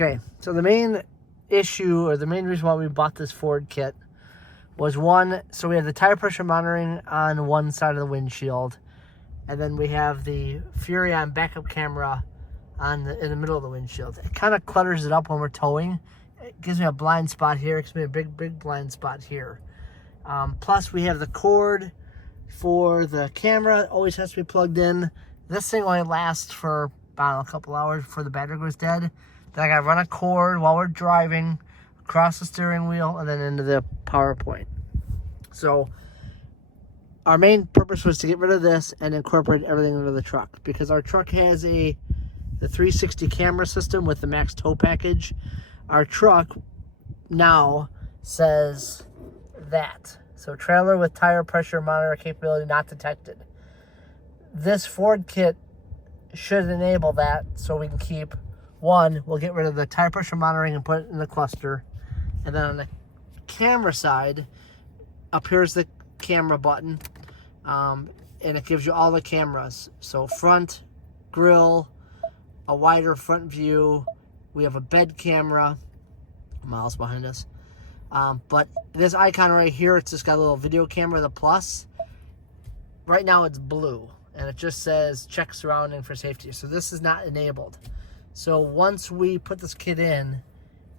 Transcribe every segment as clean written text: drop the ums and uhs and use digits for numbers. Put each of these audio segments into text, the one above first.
Okay, so the main issue, or the main reason why we bought this Ford kit was one, so we have the tire pressure monitoring on one side of the windshield, and then we have the Furrion backup camera in the middle of the windshield. It kind of clutters it up when we're towing. It gives me a blind spot here. It gives me a big blind spot here. Plus, we have the cord for the camera. It always has to be plugged in. This thing only lasts for about a couple hours before the battery goes dead. Then I gotta run a cord while we're driving across the steering wheel and then into the power point. So our main purpose was to get rid of this and incorporate everything into the truck, because our truck has the 360 camera system with the max tow package. Our truck now says that. So trailer with tire pressure monitor capability not detected. This Ford kit should enable that, so we can keep, one, we'll get rid of the tire pressure monitoring and put it in the cluster. And then on the camera side, up here's the camera button, and it gives you all the cameras. So front, grill, a wider front view. We have a bed camera, miles behind us. But this icon right here, it's just got a little video camera, the plus. Right now it's blue, and it just says check surrounding for safety. So this is not enabled. So once we put this kit in,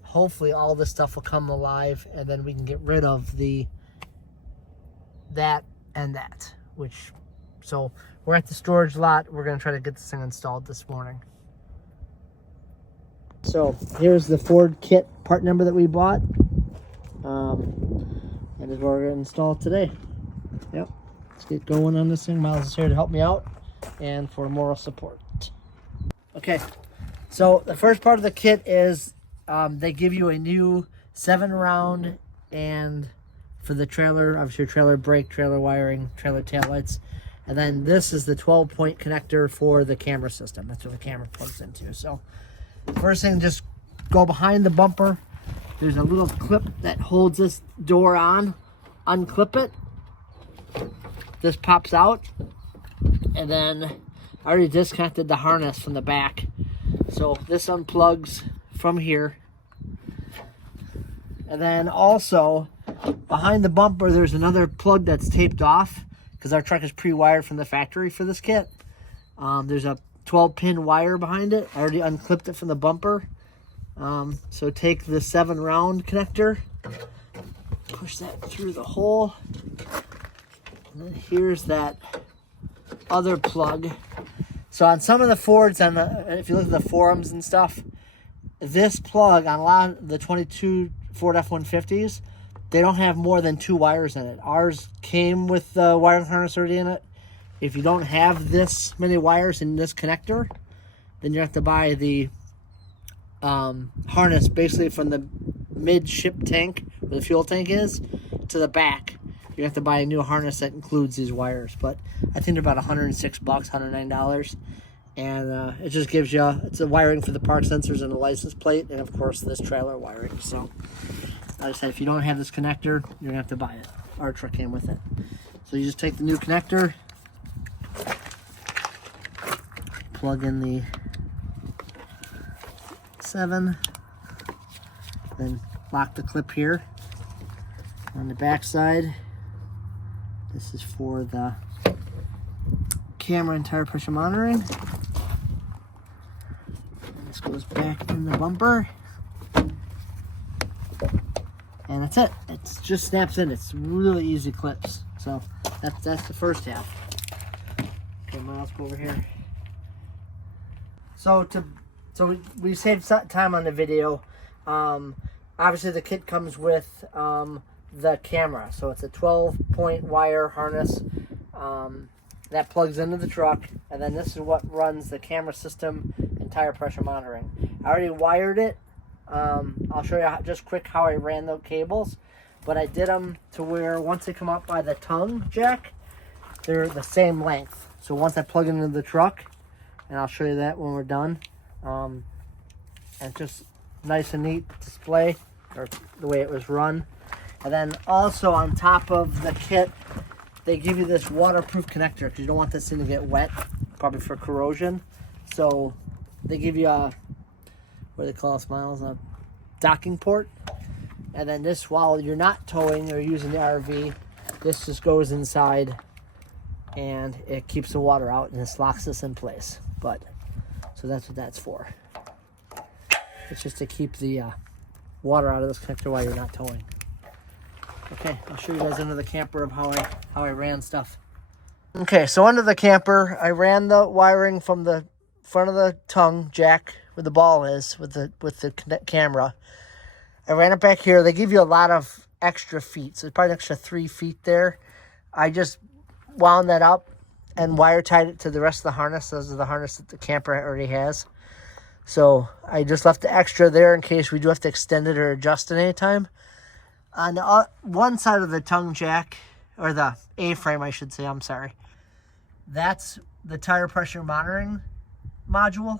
hopefully all this stuff will come alive, and then we can get rid of that and that. So we're at the storage lot. We're gonna try to get this thing installed this morning. So here's the Ford kit part number that we bought. And is what we're going to install today. Yep. Let's get going on this thing. Miles is here to help me out and for moral support. Okay. So the first part of the kit is they give you a new 7-round, and for the trailer, obviously your trailer brake, trailer wiring, trailer taillights. And then this is the 12-point connector for the camera system. That's where the camera plugs into. So first thing, just go behind the bumper. There's a little clip that holds this door on. Unclip it. This pops out. And then I already disconnected the harness from the back. So this unplugs from here. And then also behind the bumper, there's another plug that's taped off, because our truck is pre-wired from the factory for this kit. There's a 12-pin wire behind it. I already unclipped it from the bumper. So take the 7-round connector, push that through the hole, and then here's that other plug. So on some of the Fords, if you look at the forums and stuff, this plug on a lot of the 22 Ford F-150s, they don't have more than 2 wires in it. Ours came with the wiring harness already in it. If you don't have this many wires in this connector, then you have to buy the harness basically from the mid-ship tank, where the fuel tank is, to the back. You have to buy a new harness that includes these wires. But I think they're about $106, $109. And it just gives you, it's a wiring for the park sensors and the license plate, and of course this trailer wiring. So like I said, if you don't have this connector, you're gonna have to buy it. Our truck came with it. So you just take the new connector, plug in the 7, then lock the clip here. On the back side, this is for the camera and tire pressure monitoring. And this goes back in the bumper. And that's it. It just snaps in. It's really easy clips. So that's the first half. Okay, Miles, go over here. So we saved time on the video. Obviously the kit comes with the camera. So it's a 12-point wire harness that plugs into the truck, and then this is what runs the camera system and tire pressure monitoring. I already wired it. I'll show you just quick how I ran those cables, but I did them to where once they come up by the tongue jack, they're the same length. So once I plug it into the truck, and I'll show you that when we're done, and just nice and neat display, or the way it was run. And then also on top of the kit, they give you this waterproof connector because you don't want this thing to get wet, probably for corrosion. So they give you what do they call us, Miles? A docking port. And then this, while you're not towing or using the RV, this just goes inside and it keeps the water out and this locks this in place. But, so that's what that's for. It's just to keep the water out of this connector while you're not towing. Okay, I'll show you guys under the camper of how I ran stuff. Okay, so under the camper, I ran the wiring from the front of the tongue jack where the ball is with the camera. I ran it back here. They give you a lot of extra feet, so it's probably an extra 3 feet there. I just wound that up and wire tied it to the rest of the harness. Those are the harness that the camper already has. So I just left the extra there in case we do have to extend it or adjust it anytime. On the one side of the tongue jack, or the A-frame, I should say, I'm sorry, that's the tire pressure monitoring module.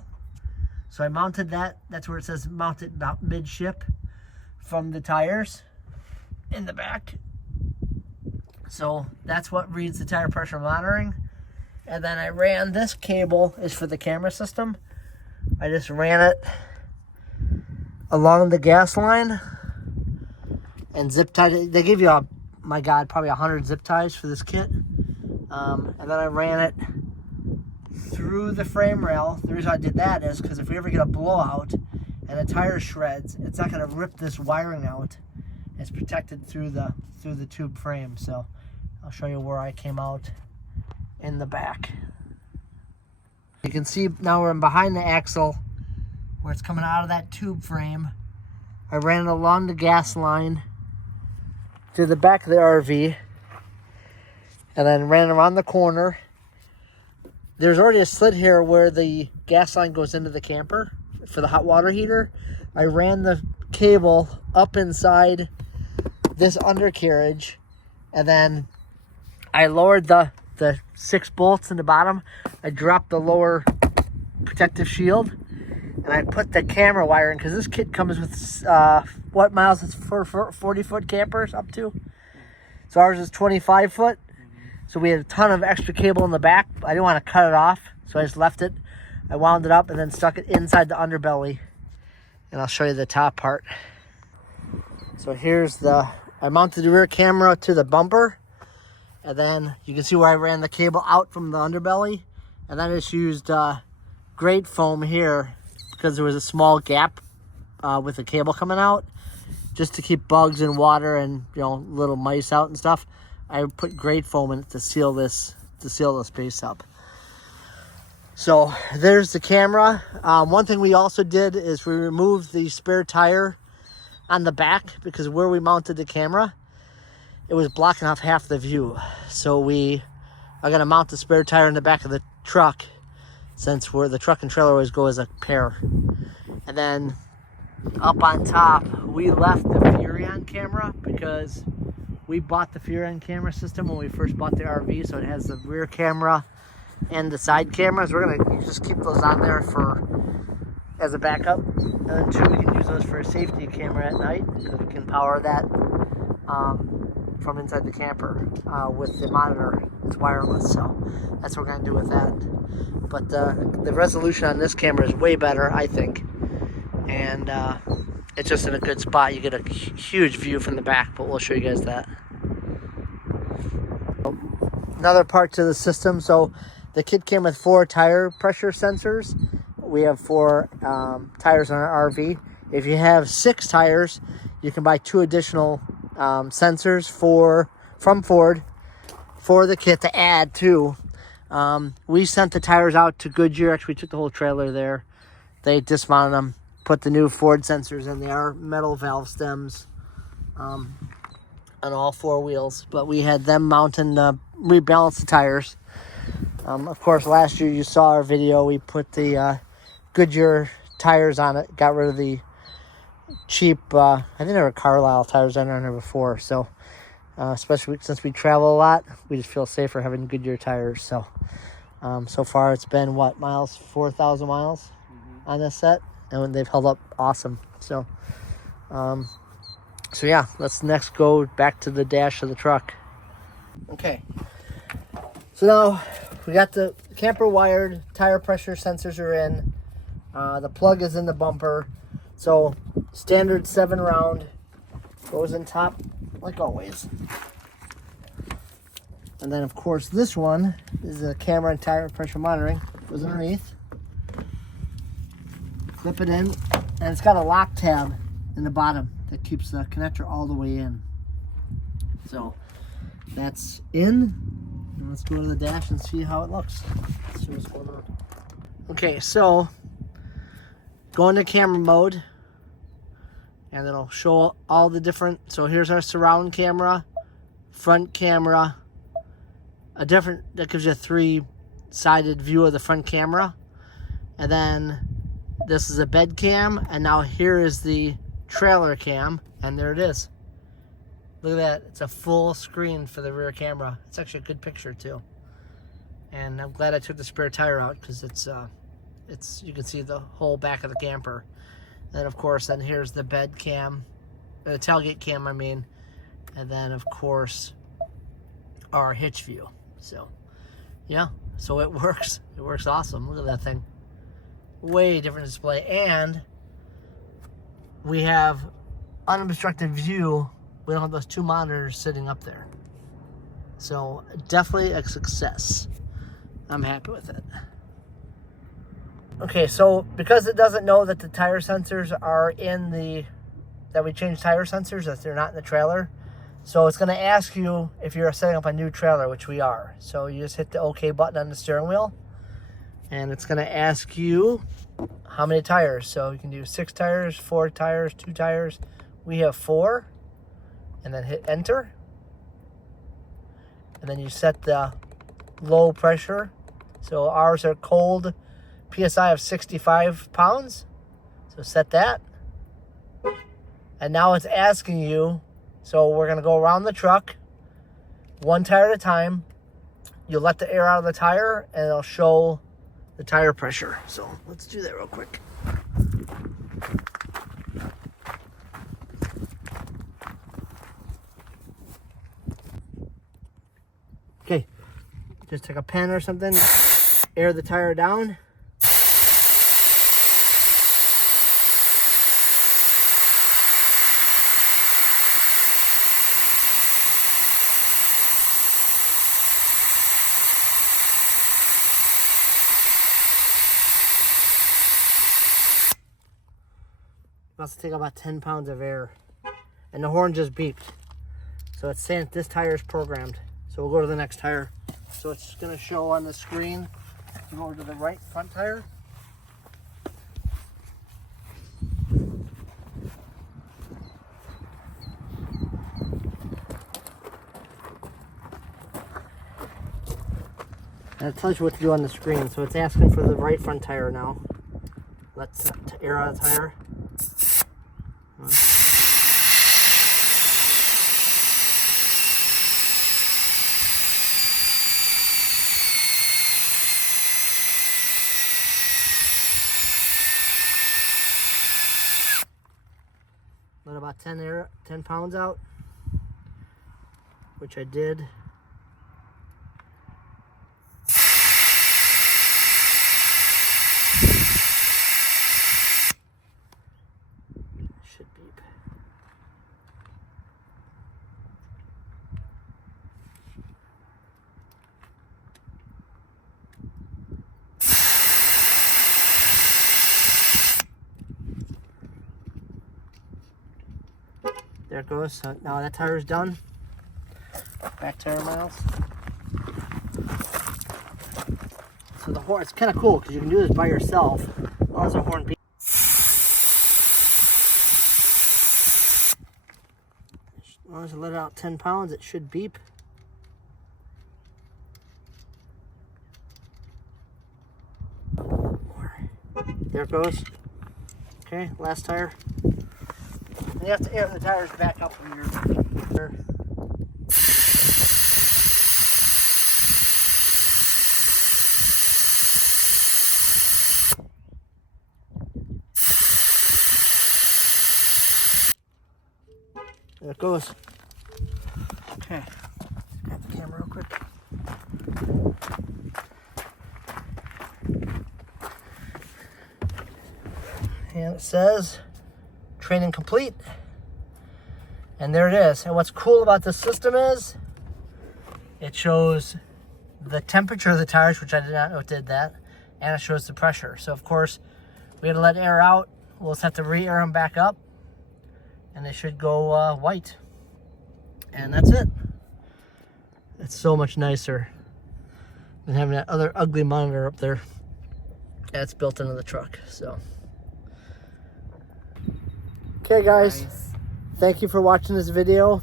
So I mounted that. That's where it says mount it midship from the tires in the back. So that's what reads the tire pressure monitoring. And then I ran this cable is for the camera system. I just ran it along the gas line and zip tied it. They give you my God, probably 100 zip ties for this kit. And then I ran it through the frame rail. The reason I did that is because if we ever get a blowout and the tire shreds, it's not going to rip this wiring out. It's protected through the tube frame. So I'll show you where I came out in the back. You can see now we're behind the axle where it's coming out of that tube frame. I ran it along the gas line to the back of the RV and then ran around the corner. There's already a slit here where the gas line goes into the camper for the hot water heater. I ran the cable up inside this undercarriage and then I lowered the 6 bolts in the bottom. I dropped the lower protective shield and I put the camera wire in because this kit comes with what, Miles? It's for 40-foot campers up to. So ours is 25 foot. So we had a ton of extra cable in the back. I didn't want to cut it off, so I just left it. I wound it up and then stuck it inside the underbelly. And I'll show you the top part. So here's I mounted the rear camera to the bumper. And then you can see where I ran the cable out from the underbelly. And then I just used grate foam here because there was a small gap with the cable coming out, just to keep bugs and water and little mice out and stuff. I put grate foam in it to seal this space up. So there's the camera. One thing we also did is we removed the spare tire on the back because where we mounted the camera, it was blocking off half the view. So we are gonna mount the spare tire in the back of the truck since the truck and trailer always go as a pair. And then up on top, we left the Furrion camera because we bought the Furrion camera system when we first bought the RV, so it has the rear camera and the side cameras. We're gonna just keep those on there as a backup, and then two, we can use those for a safety camera at night because we can power that from inside the camper with the monitor. It's wireless, so that's what we're gonna do with that. But the resolution on this camera is way better, I think, and it's just in a good spot. You get a huge view from the back, but we'll show you guys that. Another part to the system, so the kit came with 4 tire pressure sensors. We have 4 tires on our RV. If you have 6 tires, you can buy 2 additional sensors from Ford for the kit to add to. We sent the tires out to Goodyear. Actually, we took the whole trailer there. They dismounted them, put the new Ford sensors in there, metal valve stems on all 4 wheels. But we had them mount and rebalance the tires. Of course, last year you saw our video. We put the Goodyear tires on it, got rid of the cheap, I think there were Carlisle tires on there before. So, especially since we travel a lot, we just feel safer having Goodyear tires. So, so far it's been, what, miles? 4,000 miles on this set. And they've held up awesome. So, so yeah, let's next go back to the dash of the truck. Okay. So now we got the camper wired, tire pressure sensors are in. The plug is in the bumper. So standard 7-round goes in top like always. And then of course this one is a camera and tire pressure monitoring. Goes underneath. Clip it in, and it's got a lock tab in the bottom that keeps the connector all the way in. So that's in. And let's go to the dash and see how it looks. Let's see what's going on. Okay, so go into camera mode, and it'll show all the different. So here's our surround camera, front camera, that gives you a 3-sided view of the front camera, and then this is a bed cam, and now here is the trailer cam, and there it is. Look at that, it's a full screen for the rear camera. It's actually a good picture too. And I'm glad I took the spare tire out because it's you can see the whole back of the camper. And then of course, then here's the bed cam, the tailgate cam I mean, and then of course our hitch view. So yeah, so it works. It works awesome. Look at that thing. Way different display, and we have unobstructed view. We don't have those 2 monitors sitting up there. So definitely a success. I'm happy with it. Okay, so because it doesn't know that the tire sensors are that we changed tire sensors, that they're not in the trailer, so it's going to ask you if you're setting up a new trailer, which we are. So you just hit the OK button on the steering wheel, and it's going to ask you how many tires. So you can do 6 tires, 4 tires, 2 tires. We have 4, and then hit enter. And then you set the low pressure. So ours are cold, PSI of 65 pounds. So set that. And now it's asking you, so we're going to go around the truck, 1 tire at a time. You'll let the air out of the tire, and it'll show the tire pressure. So let's do that real quick. Okay, just take a pen or something, air the tire down. Must take about 10 pounds of air, and the horn just beeped. So it's saying this tire is programmed. So we'll go to the next tire. So it's going to show on the screen. Go to the right front tire. And it tells you what to do on the screen. So it's asking for the right front tire now. Let's air out the tire. Let about 10 pounds out, which I did. Should beep. There it goes. So now that tire is done. Back tire miles. So the horn, it's kind of cool because you can do this by yourself. As long as the horn beeps. As long as you let it out 10 pounds, it should beep. There it goes. Okay, last tire. And you have to air the tires back up from your. There it goes. Okay, grab the camera real quick. And it says training complete. And there it is. And what's cool about this system is it shows the temperature of the tires, which I did not know it did that, and it shows the pressure. So of course, we had to let air out. We'll just have to re-air them back up, and they should go white. And that's it. It's so much nicer than having that other ugly monitor up there that's built into the truck. So, okay, guys. Nice. Thank you for watching this video.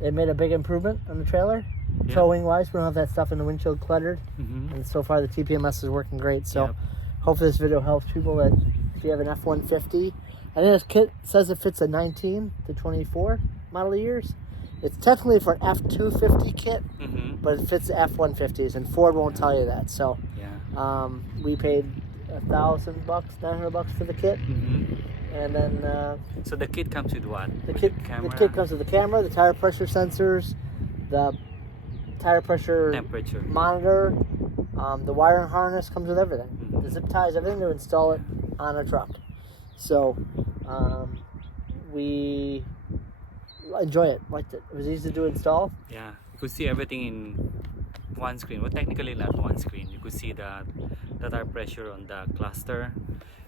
It made a big improvement on the trailer. Yep. Towing wise, we don't have that stuff in the windshield cluttered. And so far the TPMs is working great. So yep. Hopefully this video helps people that if you have an F-150. I think this kit says it fits a 19 to 24 model years. It's technically for an F-250 kit, but it fits the F-150s, and Ford won't tell you that. So we paid $1,000, $900 for the kit. And then so the kit comes with what? The kit comes with the camera, the tire pressure sensors, the tire pressure temperature monitor, the wiring harness comes with everything. The zip ties, everything to install it on a truck. So we enjoy it, liked it. It was easy to install. Yeah, you could see everything in one screen. Well, technically not one screen. You could see the tire pressure on the cluster,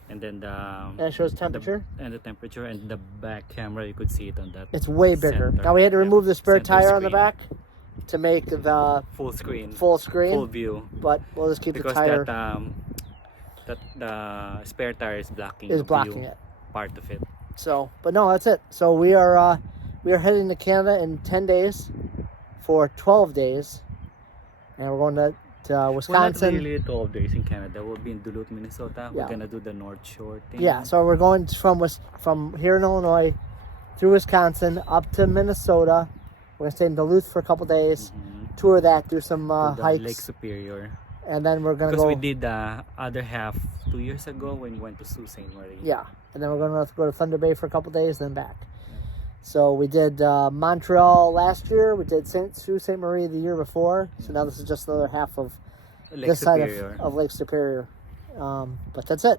and then and it shows temperature and the temperature, and the back camera you could see it on that. It's way bigger. Now we had to remove the spare tire screen on the back to make the full screen, full view. But we'll just keep because the tire. That the spare tire is blocking it. Part of it. So, but no, that's it. So we are heading to Canada in 10 days for 12 days, and we're going to Wisconsin. Well, not really 12 days in Canada. We'll be in Duluth, Minnesota. We're gonna do the North Shore thing. Yeah, so we're going from here in Illinois through Wisconsin up to Minnesota. We're gonna stay in Duluth for a couple days, tour that, do some hikes. Lake Superior. And then we're gonna because we did the other half 2 years ago when we went to Sault Ste. Marie. Yeah, and then we're gonna go to Thunder Bay for a couple days, then back. So we did Montreal last year. We did Sault Ste. Marie the year before. So now this is just another half of this side of Lake Superior. But that's it.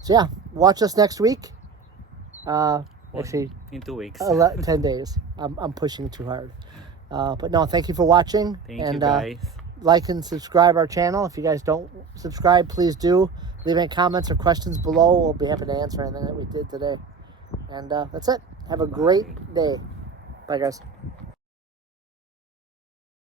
So yeah, watch us next week. Actually, in 2 weeks. 10 days. I'm pushing too hard. But no, thank you for watching. Thank you guys. Like and subscribe our channel. If you guys don't subscribe, please do. Leave any comments or questions below. We'll be happy to answer anything that we did today. And that's it. Have a great day. Bye, guys.